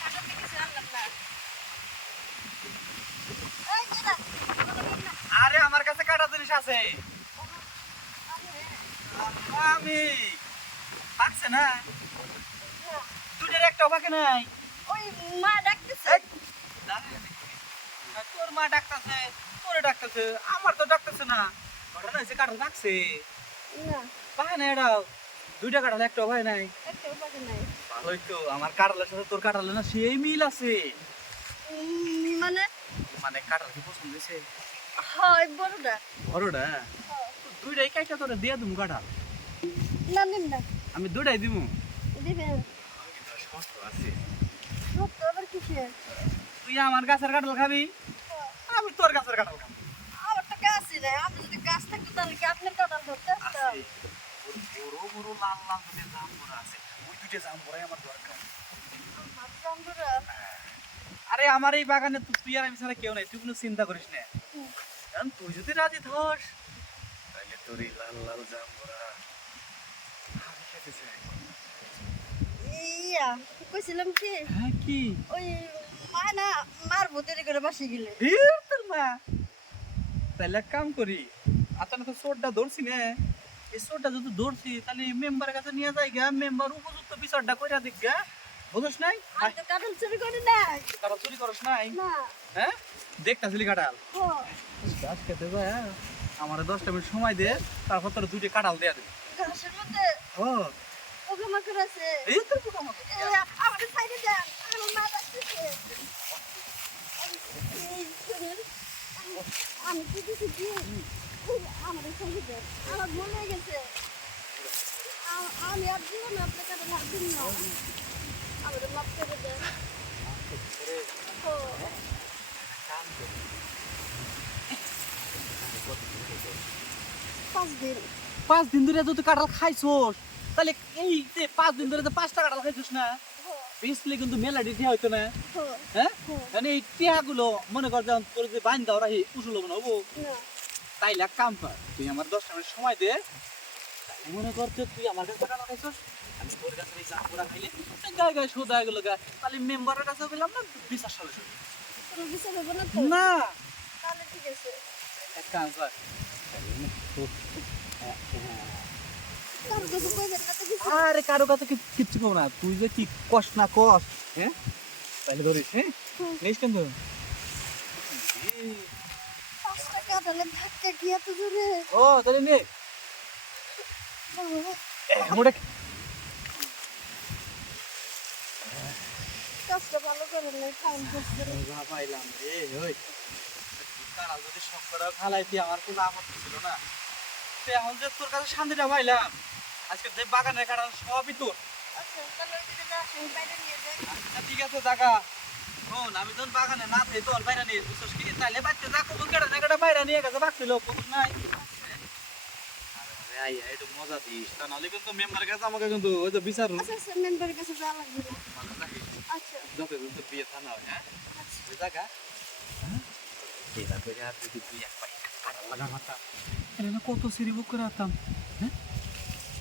কাটাতে কিছু আনলাম না। এই যে না, আরে আমার কাছে কাটা জিনিস আছে। আমি পাকছে না, দুধের একটা বাকি নাই। ওই মা ডাকতেছে। এই, দাঁড়া দেখি। তোর মা ডাকতেছে, তোরে ডাকতেছে, আমার তো ডাকতেছে না। ঘটনা হয়েছে কাটা ডাকছে, না, পায় না এটাও। দুইটা কাটাল একটা ভাই নাই। একটাও বাকি নাই। ভালোই তো, আমার কাটালের সাথে তোর কাটালে না সেই মিল আছে। মানে মানে কাটাল কি পছন্দ হয়েছে? হয় বড়টা। বড়টা দুইটাই কাইটা তোরে দিয়ে দিমু কাটাল। না নিন না, আমি দুইটাই দিমু। দিবেন। আমি কিন্তু শর্ত আছে। সত্য আবার কিসের? তুই আমার গাছের কাটাল খাবি, আমি তোর গাছের কাটাল খাবো। আমার তো গাছই নাই। আমি যদি গাছ থাকতো তাহলে কি আপনার কাঁঠাল ধরতে আসতাম? আছে বড় বড় লাল লাল দুটো জামবুড়া আছে, ওই দুটো জামবুড়াই আমার দরকার। আমার জামরুরা। আরে আমার এই বাগানে তো তুই আর আমি ছাড়া কেউ নাই, তুই কোনো চিন্তা করিস না। কারণ তুই যদি রাজি ধস তাহলে তোর এই লাল লাল জামবুড়া আমি খেতে চাই। ইয়া কইছিলাম কি হ্যাঁ কি? ওই মা না মারবো দেরি করে বাসি গেলে। ধীর তোর মা। তাহলে এক কাম করি, আচ্ছা না তো চোরটা ধরছি না, এই চোরটা যদি ধরছি তাহলে মেম্বারের কাছে নিয়ে যাই গা, মেম্বার উপযুক্ত বিচারটা কইরা দিক গা। বুঝছ নাই? আমি তো কাঁঠাল চুরি করি নাই। কাটাল চুরি করস নাই? না। হ্যাঁ দেখতাছিলি কাটাল ও গাছ খেতে যায়। আমার 10টা মিনিট সময় দে, তারপর তোর দুইটা কাটাল দেয়া দেবে। ঘাসের মধ্যে ও পোকামাকড় আছে। এই তোর পোকা মতো। আমাদের সাইডে যান। আমার মা ডাকতেছে। এই শুনুন, আমি কি কিছু দিয়ে আমাদের সাইডে যান। আমার মনে হয়ে গেছে আমি আর জীবনে আপনার কাছে লাভ দিন না। আমাদের মাফ করে দেন। ও 5 দিন। 5 দিন ধরে যদি কাটাল খাইছোস তাহলে এই যে 5 দিন ধরে যে 5টা কাটাল খাইছিস না, বেসলে কিন্তু মেলা ডিটে হইতো না। হ্যাঁ মানে এই টিয়াগুলো মনে কর যে তোর যে বাইন দাও রাহি উসুল হবো না হবো। তাইলে এক কাম কর, তুই আমার 10টা মিনিট সময় দে। তাই মনে কর যে তুই আমার কাছে কাটাল খাইছোস, আমি তোর কাছে এই জামপুরা খাইলে গায়ে গায়ে সোদা এগুলো গা, তাহলে মেম্বারের কাছে গেলাম না বিচার সালিশ হবে। কোনো বিচার হবে না তো? না তাহলে ঠিক আছে। এক কাম কর, কারো কিছু কইবেন না তো কিছু? আরে কারো কাছে কিচ্ছু কব না, তুই যে কি কষ্ট না কষ্ট। হ্যাঁ তাইলে ধরিস। হ্যাঁ নেক্সট কিন্তু 5টা কাঁঠালের ধাক্কা কি এত জোরে? ও তাহলে নে মোটা কাজটা ভালো করেন নাই, ফাইন করছেন। পাইলাম রে। ওই কারা যদি শঙ্করা ফালাইতি আমার কোনো আপত্তি ছিল না, তো এখন যে তোর কাছে শান্তিটা পাইলাম, আজকে যে বাগানে কাটা সবই তোর। আচ্ছা তাহলে ওইদিকে যা, আমি বাইরে নিয়ে যাই। আচ্ছা ঠিক আছে জাগা। শোন আমি যখন বাগানে না থাই তোর বাইরে নিয়ে বুঝছিস কি, তাইলে বাচ্চা যা কত কেটে না কেটে বাইরে নিয়ে গেছে বাকছিল বুঝছ নাই। আরে আই একটু মজা দিস, তা নাহলে কিন্তু মেম্বারের কাছে আমাকে কিন্তু ওই যে বিচার আচ্ছা আচ্ছা, মেম্বারের কাছে যাওয়া লাগবে না। মানে রাখিস আচ্ছা যত কিন্তু বিয়ে থানা হয়। হ্যাঁ আচ্ছা। ওই জায়গা এটা করে আর যদি তুই এক পাই কাটা লাগা মাথা তাহলে না কত সিঁড়ি বুক করে আসতাম।